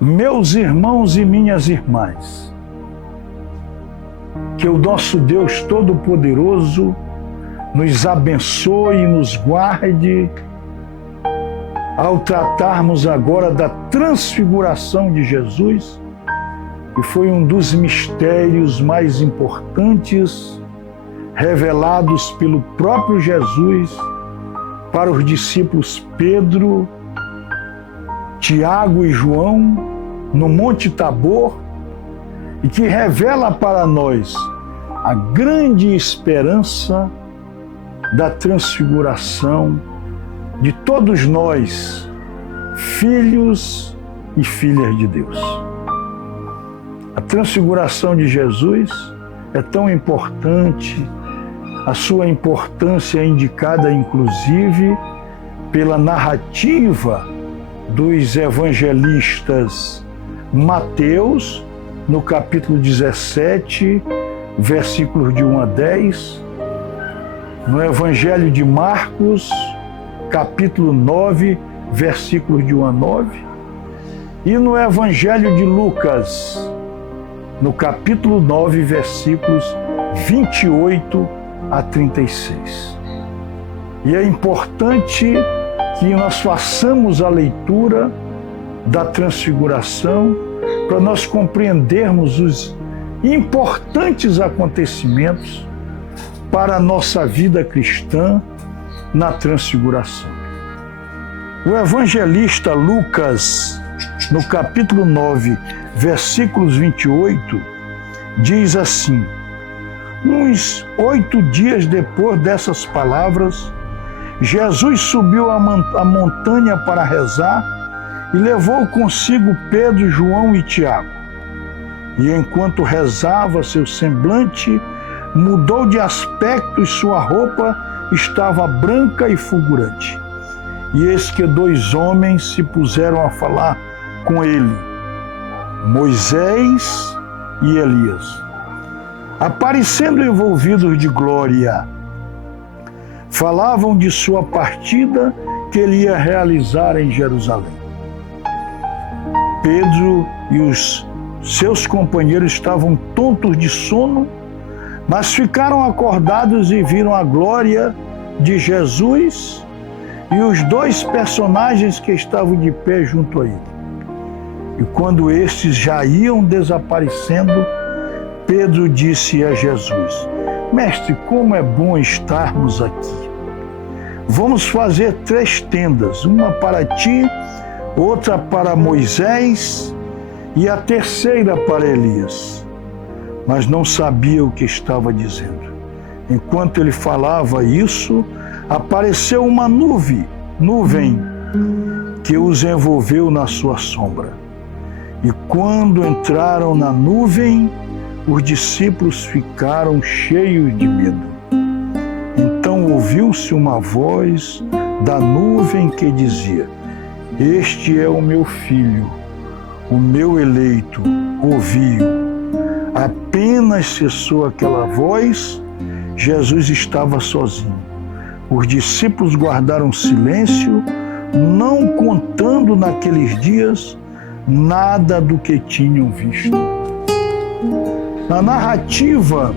Meus irmãos e minhas irmãs, que o nosso Deus Todo-Poderoso nos abençoe e nos guarde ao tratarmos agora da transfiguração de Jesus, que foi um dos mistérios mais importantes revelados pelo próprio Jesus para os discípulos Pedro, Tiago e João no Monte Tabor, e que revela para nós a grande esperança da transfiguração de todos nós, filhos e filhas de Deus. A transfiguração de Jesus é tão importante, a sua importância é indicada inclusive pela narrativa dos evangelistas Mateus, no capítulo 17, versículos de 1 a 10, no Evangelho de Marcos, capítulo 9, versículos de 1 a 9, e no Evangelho de Lucas, no capítulo 9, versículos 28 a 36. E é importante que nós façamos a leitura da transfiguração para nós compreendermos os importantes acontecimentos para a nossa vida cristã na transfiguração. O evangelista Lucas, no capítulo 9, versículos 28, diz assim: uns 8 dias depois dessas palavras, Jesus subiu a montanha para rezar e levou consigo Pedro, João e Tiago. E enquanto rezava, seu semblante mudou de aspecto e sua roupa estava branca e fulgurante. E eis que 2 homens se puseram a falar com ele, Moisés e Elias, aparecendo envolvidos de glória. Falavam de sua partida que ele ia realizar em Jerusalém. Pedro e os seus companheiros estavam tontos de sono, mas ficaram acordados e viram a glória de Jesus e os 2 personagens que estavam de pé junto a ele. E quando estes já iam desaparecendo, Pedro disse a Jesus: Mestre, como é bom estarmos aqui. Vamos fazer 3 tendas, uma para ti, outra para Moisés e a terceira para Elias. Mas não sabia o que estava dizendo. Enquanto ele falava isso, apareceu uma nuvem que os envolveu na sua sombra. E quando entraram na nuvem, os discípulos ficaram cheios de medo. Então ouviu-se uma voz da nuvem que dizia: Este é o meu filho, o meu eleito, ouvi-o. Apenas cessou aquela voz, Jesus estava sozinho. Os discípulos guardaram silêncio, não contando naqueles dias nada do que tinham visto. Na narrativa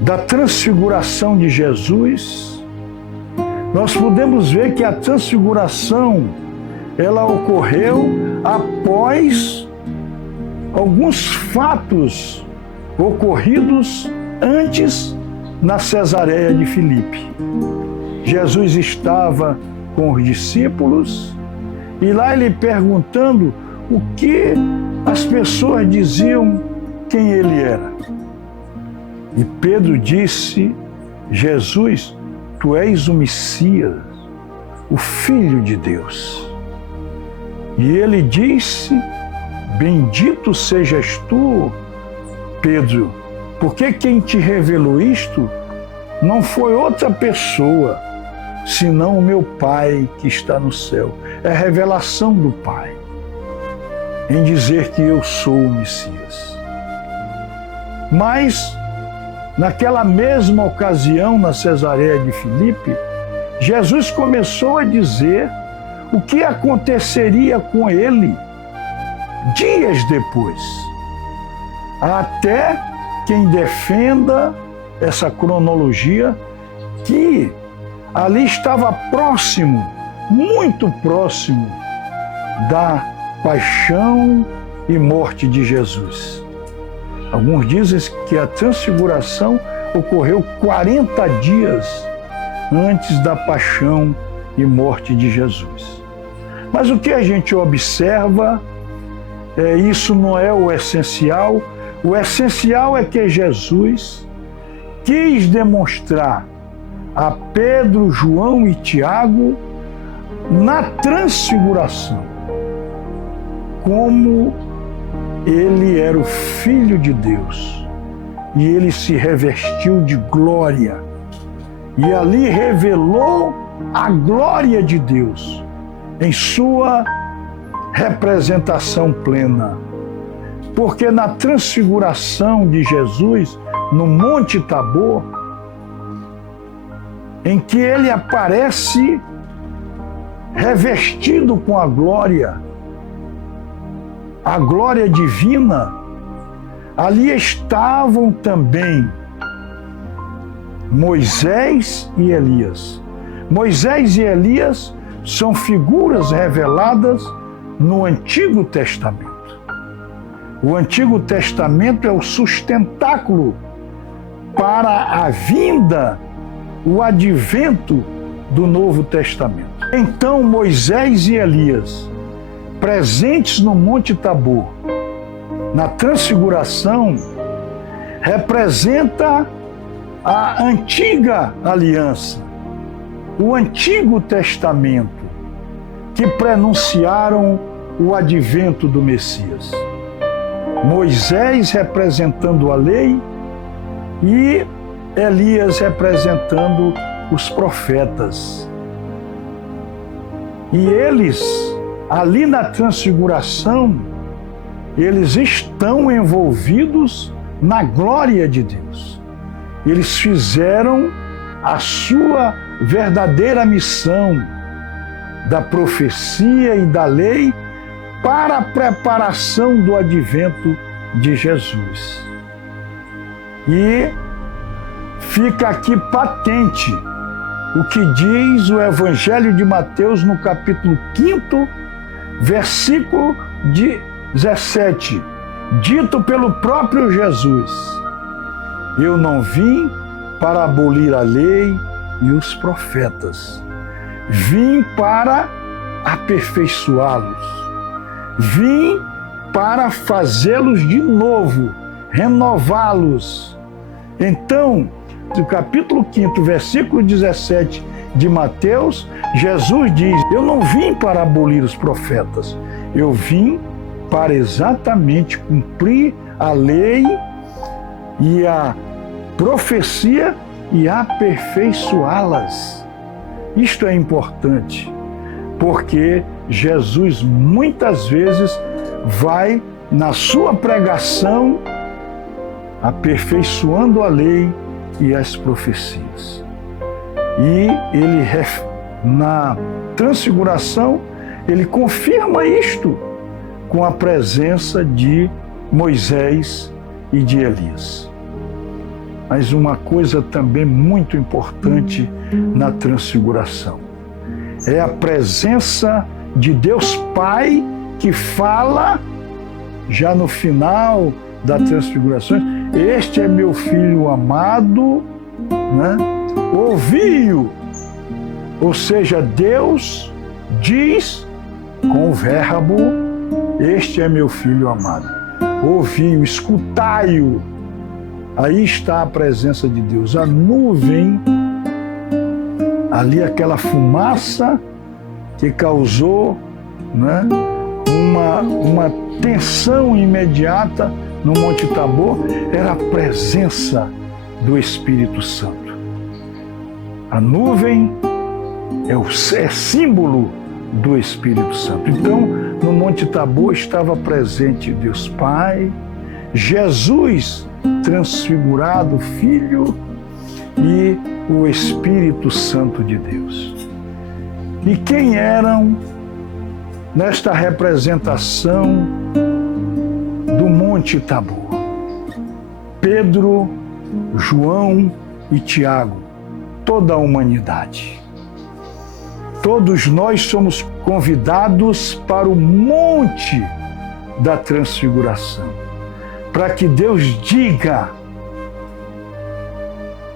da transfiguração de Jesus, nós podemos ver que a transfiguração ela ocorreu após alguns fatos ocorridos antes na Cesareia de Filipe. Jesus estava com os discípulos e lá ele perguntando o que as pessoas diziam quem ele era. E Pedro disse: Jesus, tu és o Messias, o Filho de Deus. E ele disse: bendito sejas tu, Pedro, porque quem te revelou isto não foi outra pessoa, senão o meu Pai que está no céu. É a revelação do Pai em dizer que eu sou o Messias. Mas, naquela mesma ocasião, na Cesareia de Filipe, Jesus começou a dizer o que aconteceria com ele dias depois. Até quem defenda essa cronologia, que ali estava próximo, muito próximo da paixão e morte de Jesus. Alguns dizem que a transfiguração ocorreu 40 dias antes da paixão e morte de Jesus. Mas o que a gente observa, isso não é o essencial. O essencial é que Jesus quis demonstrar a Pedro, João e Tiago, na transfiguração, como ele era o Filho de Deus e ele se revestiu de glória e ali revelou a glória de Deus em sua representação plena. Porque na transfiguração de Jesus no Monte Tabor, em que ele aparece revestido com a glória divina, ali estavam também Moisés e Elias. Moisés e Elias são figuras reveladas no Antigo Testamento. O Antigo Testamento é o sustentáculo para a vinda, o advento do Novo Testamento. Então, Moisés e Elias, presentes no Monte Tabor, na transfiguração, representa a antiga aliança, o Antigo Testamento, que prenunciaram o advento do Messias. Moisés representando a lei e Elias representando os profetas. E eles, ali na transfiguração, eles estão envolvidos na glória de Deus. Eles fizeram a sua verdadeira missão da profecia e da lei para a preparação do advento de Jesus. E fica aqui patente o que diz o Evangelho de Mateus no capítulo 5, versículo 17, dito pelo próprio Jesus: eu não vim para abolir a lei e os profetas, vim para aperfeiçoá-los, vim para fazê-los de novo, renová-los. Então, no capítulo 5, versículo 17 de Mateus, Jesus diz: eu não vim para abolir os profetas, eu vim para exatamente cumprir a lei e a profecia e aperfeiçoá-las. Isto é importante, porque Jesus muitas vezes vai na sua pregação aperfeiçoando a lei e as profecias. E ele, na transfiguração, ele confirma isto com a presença de Moisés e de Elias. Mas uma coisa também muito importante na transfiguração é a presença de Deus Pai, que fala já no final da transfiguração: este é meu filho amado, né? Ouvi-o. Ou seja, Deus diz com o verbo: este é meu filho amado. Ouvi-o, escutai-o. Aí está a presença de Deus. A nuvem, ali aquela fumaça que causou, né, uma tensão imediata no Monte Tabor, era a presença do Espírito Santo. A nuvem é símbolo do Espírito Santo. Então, no Monte Tabor estava presente Deus Pai, Jesus transfigurado, Filho, e o Espírito Santo de Deus. E quem eram nesta representação do Monte Tabor. Pedro, João e Tiago, toda a humanidade. Todos nós somos convidados para o Monte da Transfiguração, para que Deus diga,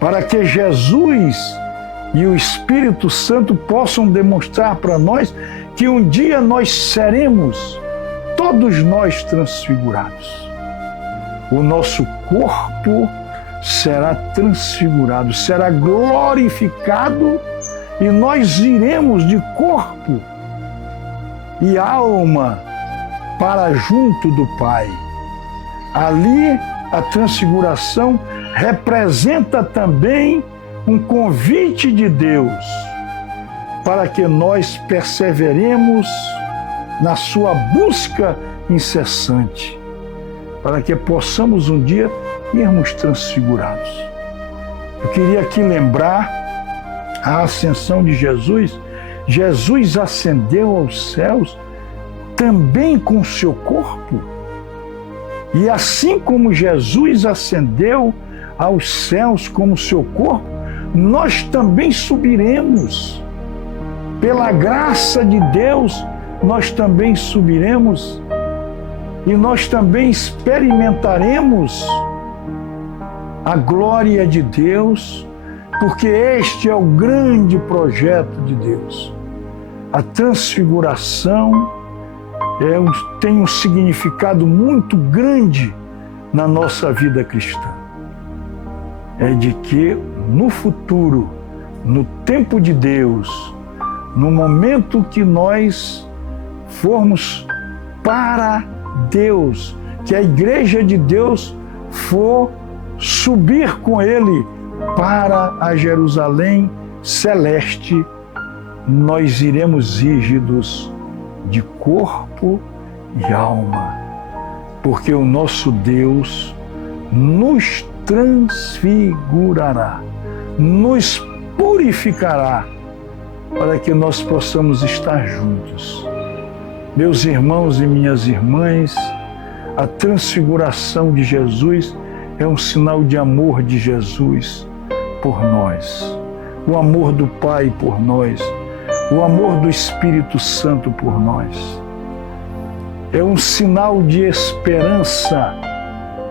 para que Jesus e o Espírito Santo possam demonstrar para nós que um dia nós seremos, todos nós, transfigurados. O nosso corpo será transfigurado, será glorificado, e nós iremos de corpo e alma para junto do Pai. Ali a transfiguração representa também um convite de Deus para que nós perseveremos na sua busca incessante, para que possamos um dia irmos transfigurados. Eu queria aqui lembrar a ascensão de Jesus. Jesus ascendeu aos céus também com o seu corpo. E assim como Jesus ascendeu aos céus com o seu corpo, nós também subiremos. Pela graça de Deus, nós também subiremos e nós também experimentaremos a glória de Deus, porque este é o grande projeto de Deus. A transfiguração tem um significado muito grande na nossa vida cristã. É de que no futuro, no tempo de Deus, no momento que nós formos para Deus, que a igreja de Deus for subir com Ele para a Jerusalém celeste, nós iremos rígidos de corpo e alma, porque o nosso Deus nos transfigurará, nos purificará, para que nós possamos estar juntos. Meus irmãos e minhas irmãs, a transfiguração de Jesus é um sinal de amor de Jesus por nós, o amor do Pai por nós, o amor do Espírito Santo por nós. É um sinal de esperança,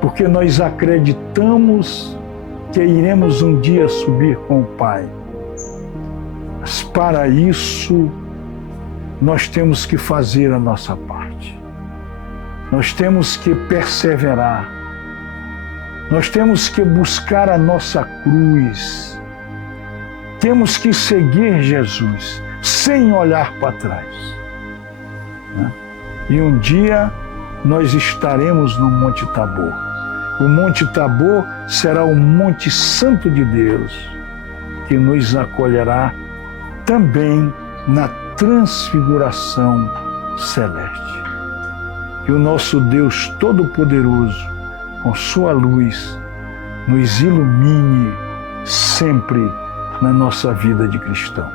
porque nós acreditamos que iremos um dia subir com o Pai. Mas para isso, nós temos que fazer a nossa parte. Nós temos que perseverar. Nós temos que buscar a nossa cruz. Temos que seguir Jesus, sem olhar para trás. E um dia nós estaremos no Monte Tabor. O Monte Tabor será o Monte Santo de Deus, que nos acolherá também na transfiguração celeste. Que o nosso Deus Todo-Poderoso, com sua luz, nos ilumine sempre na nossa vida de cristão.